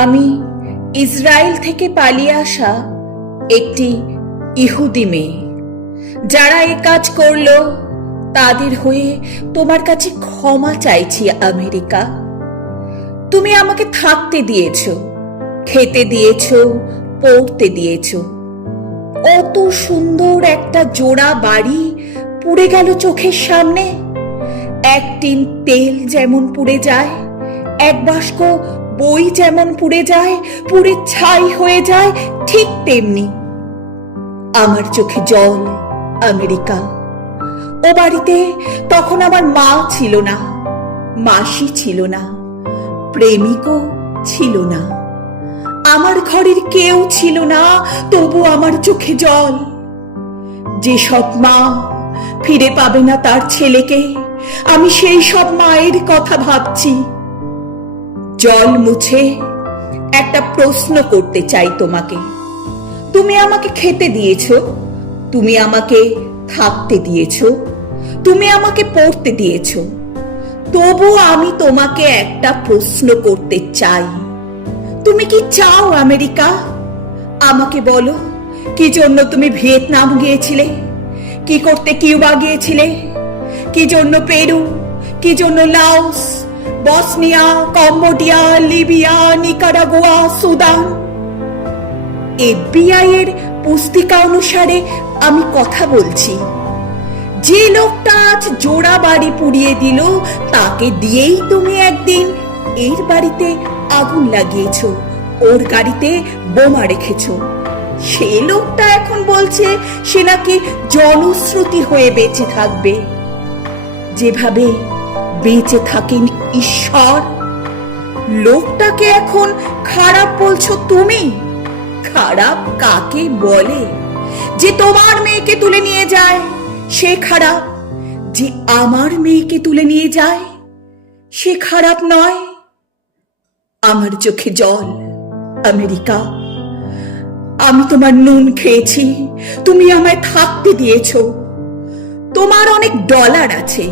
আমি ইসরায়েল থেকে পালিয়ে আসা একটি ইহুদি মেয়ে। যারা এ কাজ করলো তাদের হয়ে তোমার কাছে ক্ষমা চাইছি আমেরিকা। তুমি আমাকে থাকতে দিয়েছ, খেতে দিয়েছ, পড়তে দিয়েছ। অত সুন্দর একটা জোড়া বাড়ি পুড়ে গেল চোখের সামনে। এক টিন তেল যেমন পুড়ে যায়, এক বাস্ক বই যেমন পুড়ে যায়, পুড়ে ছাই হয়ে যায়, ঠিক তেমনি আমার চোখে জল আমেরিকা। ও বাড়িতে তখন আমার মা ছিল না, মাসি ছিল না, প্রেমিকও ছিল না, আমার ঘরের কেউ ছিল না, তবু আমার চোখে জল। যেসব মা ফিরে পাবে না তার ছেলেকে, আমি সেই সব মায়ের কথা ভাবছি। জল মুছে একটা প্রশ্ন করতে চাই তোমাকে। তুমি আমাকে খেতে দিয়েছ, তুমি আমাকে থাকতে দিয়েছ, তুমি আমাকে পড়তে দিয়েছ, তবু আমি তোমাকে একটা প্রশ্ন করতে চাই। তুমি কি চাও আমেরিকা? আমাকে বলো, কি জন্য তুমি ভিয়েতনাম গিয়েছিলে? কি করতে কিউবা গিয়েছিলে? কি জন্য পেরু? কি জন্য Laos, Bosnia, Cambodia, Libya, Nicaragua, Sudan? FBI এর পুস্তিকা অনুসারে আমি কথা বলছি। যে লোকটা আজ জোড়া বাড়ি পুড়িয়ে দিল, তাকে দিয়েই তুমি একদিন এর বাড়িতে আগুন লাগিয়েছ, ওর গাড়িতে বোমা রেখেছ। সে লোকটা এখন বলছে সে নাকি জনশ্রুতি হয়ে বেঁচে থাকবে, যেভাবে বেঁচে থাকেন ঈশ্বর। লোকটাকে এখন খারাপ বলছো তুমি? খারাপ কাকে বলে? যে তোমার মেয়েকে তুলে নিয়ে যায় সে খারাপ, যে আমার মেয়েকে তুলে নিয়ে যায় সে খারাপ নয়। আমার চোখে জল আমেরিকা। আমি তোমার নুন খেয়েছি, তুমি আমায় থাকতে দিয়েছ। তোমার অনেক ডলার আছে,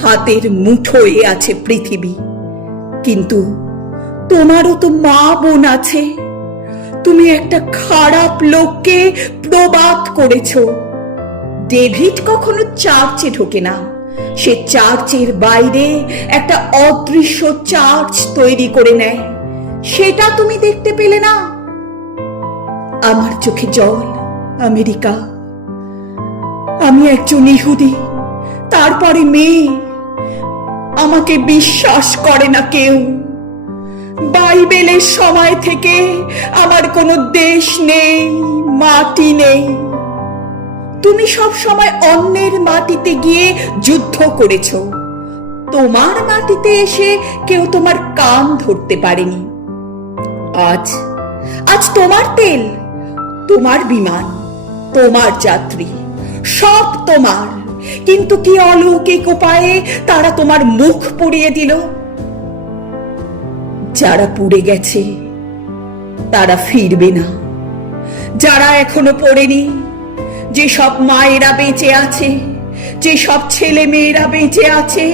হাতের মুঠোয় আছে পৃথিবী, কিন্তু তোমারও তো মা বোন আছে। তুমি একটা খারাপ লোককে প্রবাদ করেছ। ডেভিড কখনো চার্চে ঢোকে না, সে চার্চের বাইরে একটা অদৃশ্য চার্চ তৈরি করে নেয়। সেটা তুমি দেখতে পেলে না? আমার চোখে জল আমেরিকা। আমি একজন ইহুদি, তারপরে মেয়ে। আমাকে বিশ্বাস করে না কেউ। বাইবেলের সময় থেকে আমার কোনো দেশ নেই, মাটি নেই। তুমি সব সময় অন্যের মাটিতে গিয়ে যুদ্ধ করেছ। তোমার মাটিতে এসে কেউ তোমার কান ধরতে পারেনি। আজ তোমার তেল, তোমার বিমান, তোমার যাত্রী, সব তোমার। কিন্তু কি অলৌকিক উপায়ে তারা তোমার মুখ পুড়িয়ে দিল। যারা পুড়ে গেছে তারা ফিরবে না। যারা এখনো পড়েনি, যে সব মায়েরা বেঁচে আছে, যে সব ছেলে মেয়েরা বেঁচে আছে,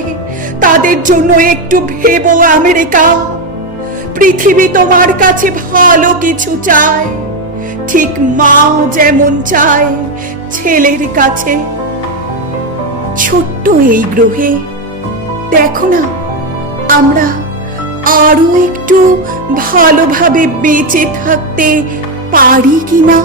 তাদের জন্য একটু ভেবো আমেরিকা। পৃথিবী তোমার কাছে ভালো কিছু চায়, ঠিক মা যেমন চায় ছেলের কাছে। ছোট্ট এই গ্রহে দেখো না, আমরা আরো একটু ভালোভাবে বেঁচে থাকতে পারি কিনা।